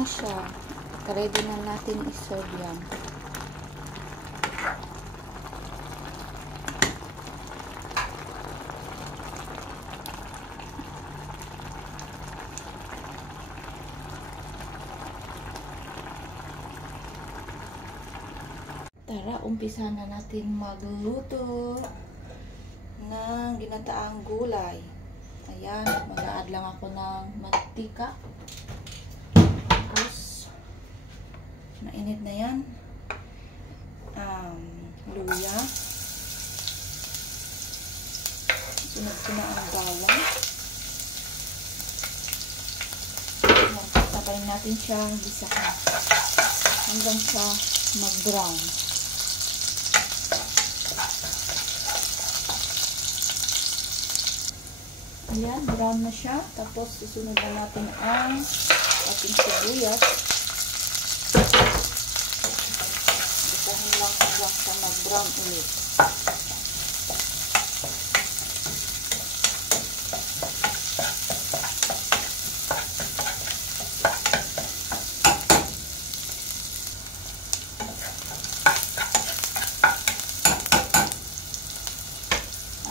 na siya. Ready na natin i-serve yan. Tara, umpisa na natin magluto ng ginataang gulay. Ayan, mag-a-add lang ako ng mantika. Tapos, mainit na yan. Luya. Sunod ko na ang bawang. Magpasabayin natin siya gisahan hanggang sa mag-brown. Ayan, brown na siya. Tapos, susunod na natin ang ating sibuyas. Isahin lang hanggang sa mag-brown ulit.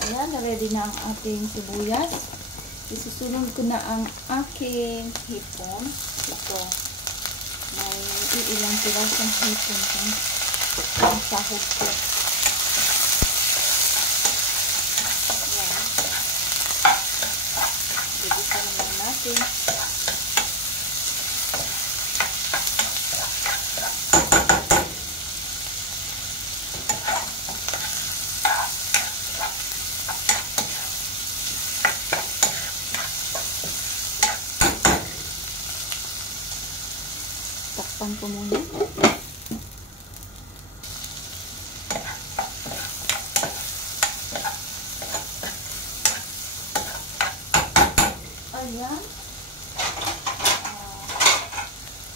Ayan, ready na ang ating sibuyas. Isusunod ko na ang aking hipon. Ito, may iilang pirasong hipon ang sahog ko. Ayan. Bigisan naman natin. Takpan ko muna. Ayan.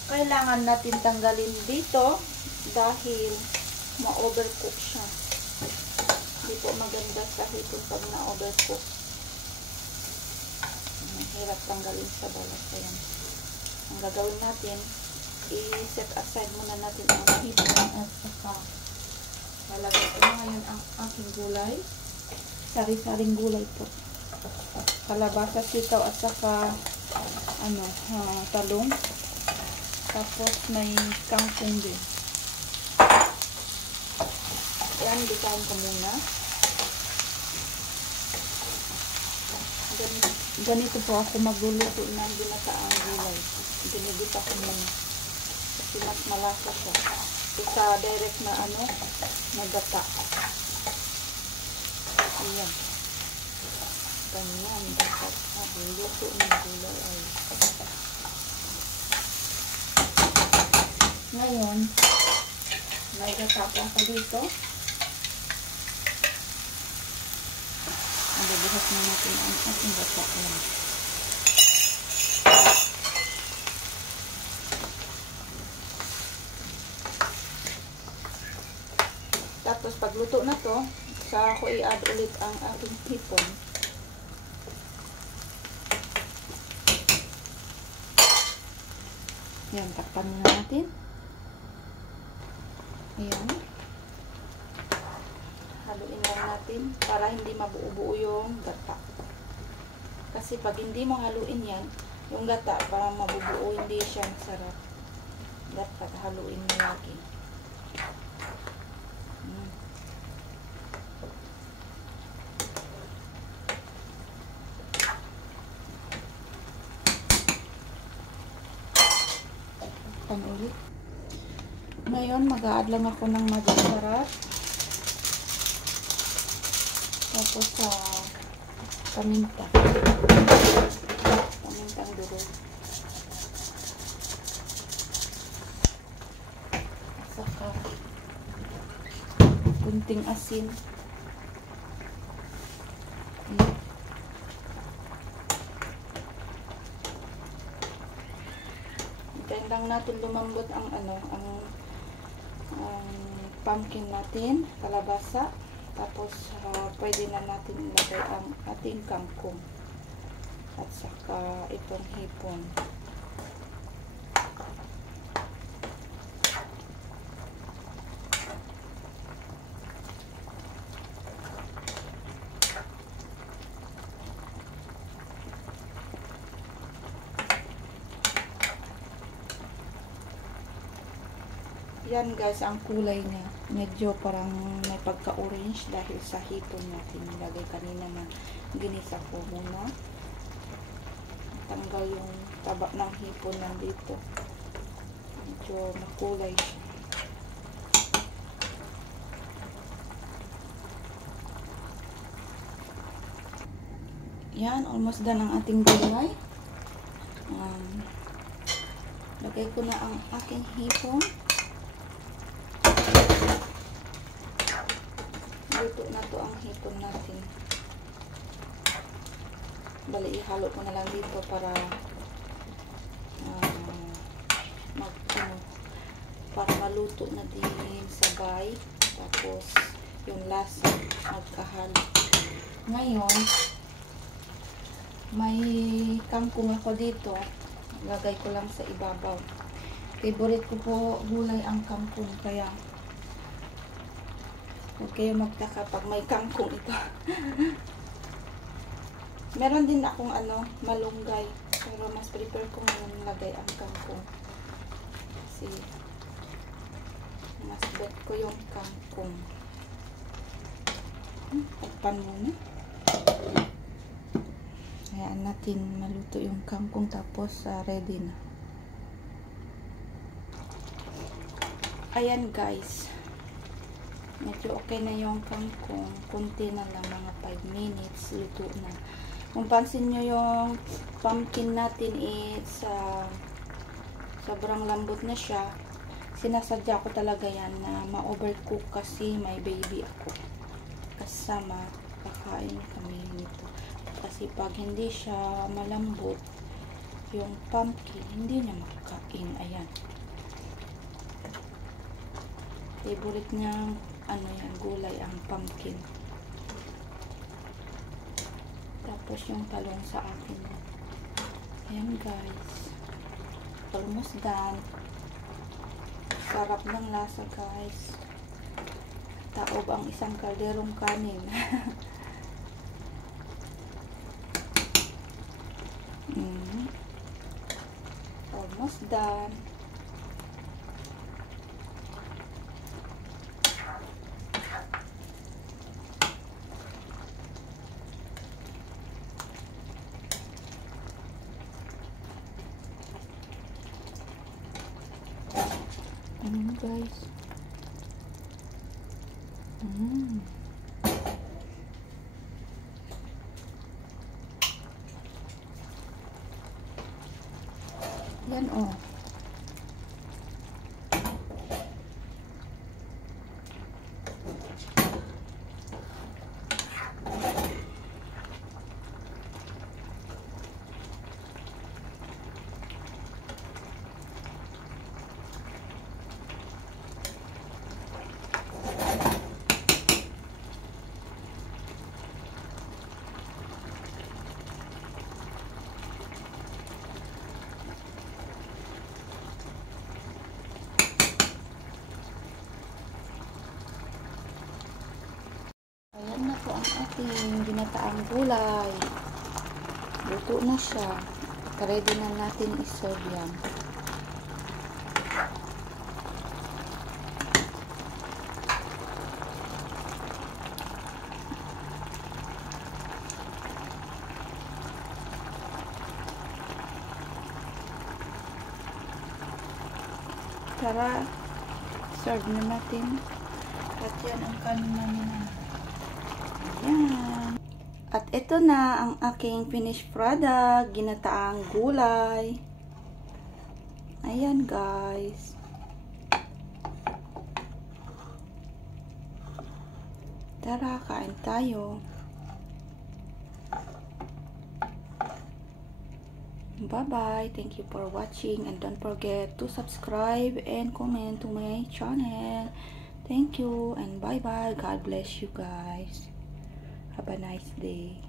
Kailangan natin tanggalin dito dahil ma-overcook siya. Hindi po maganda sa hipon pag na-overcook. Mahirap tanggalin sa balat. Ayan. Ang gagawin natin, i-set aside muna natin ang hipon at saka lalagay ko na ngayon ang aking gulay. Sari-saring gulay po. Kalabasa, sitaw at saka talong. Tapos may kangkong din. Ayan, bitahin ko muna. Ganito po ako magluluto ng ginataang gulay. Ginigita ko muna. Kasi mas malasa siya. Isa direct na nagata. Ayan. Ganyan. Dapat luto ng gulay ay. Ngayon, may gatapon ko dito. Bubuhos na natin ang ating gata. Ayan. Tapos pagluto na to, saka ko i-add ulit ang aking hipon. Ayan, takpan na natin. Ayan. Haluin lang natin para hindi mabuo-buo yung gata. Kasi pag hindi mo haluin yan, yung gata parang mabubuo, hindi siya masarap. Dapat haluin mo lagi. Ulit. Ngayon, mag-a-add lang ako ng magic sarap. Tapos paminta. Pamintang durog. Saka kunting asin. Hintayin lang natin lumambot ang pumpkin natin, kalabasa. Tapos pwede na natin ilagay ang ating kangkong at saka itong hipon. Yan guys, ang kulay niya. Medyo parang may pagka-orange dahil sa hipon natin nilagay kanina na ginisa ko muna. Tanggal yung taba ng hipon nandito. Medyo makulay siya. Yan, almost done ang ating gulay. Lagay ko na ang aking hipon. Luto na to ang hipon natin. Bali, ihalo ko na lang dito para para maluto na din sabay. Tapos, yung lasa magkahalo. Ngayon, may kangkong ako dito. Lagay ko lang sa ibabaw. Favorite ko po gulay ang kangkong. Kaya, huwag kayo magtaka pag may kangkong ito. Meron din akong malunggay. Pero mas prefer ko ngayon lagay ang kangkong. Kasi, mas bet ko yung kangkong. Takpan muna. Hayaan natin maluto yung kangkong tapos ready na. Ayan guys. Medyo okay na yung kangkong. Kunti na lang, mga 5 minutes. Luto na. Kung pansin nyo yung pumpkin natin sobrang lambot na siya. Sinasadya ko talaga yan na ma-overcook kasi may baby ako. Kasama, kakain kami nito. Kasi pag hindi siya malambot, yung pumpkin, hindi niya makakain. Ayan. Favorite niyang, gulay ang pumpkin. Tapos yung talong sa akin. Ayan guys. Almost done. Sarap ng lasa guys. Taob ang isang kalderong kanin. Almost done. Guys. Yan oh. Ayan na po ang ating ginataang gulay. Luto na siya. Ready na natin i-serve yan. Tara, serve na natin. At yan ang kanin namin. Ayan. At ito na ang aking finished product. Ginataang gulay. Ayan guys. Tara, kain tayo. Bye-bye. Thank you for watching. And don't forget to subscribe and comment to my channel. Thank you and bye-bye. God bless you guys. Have a nice day.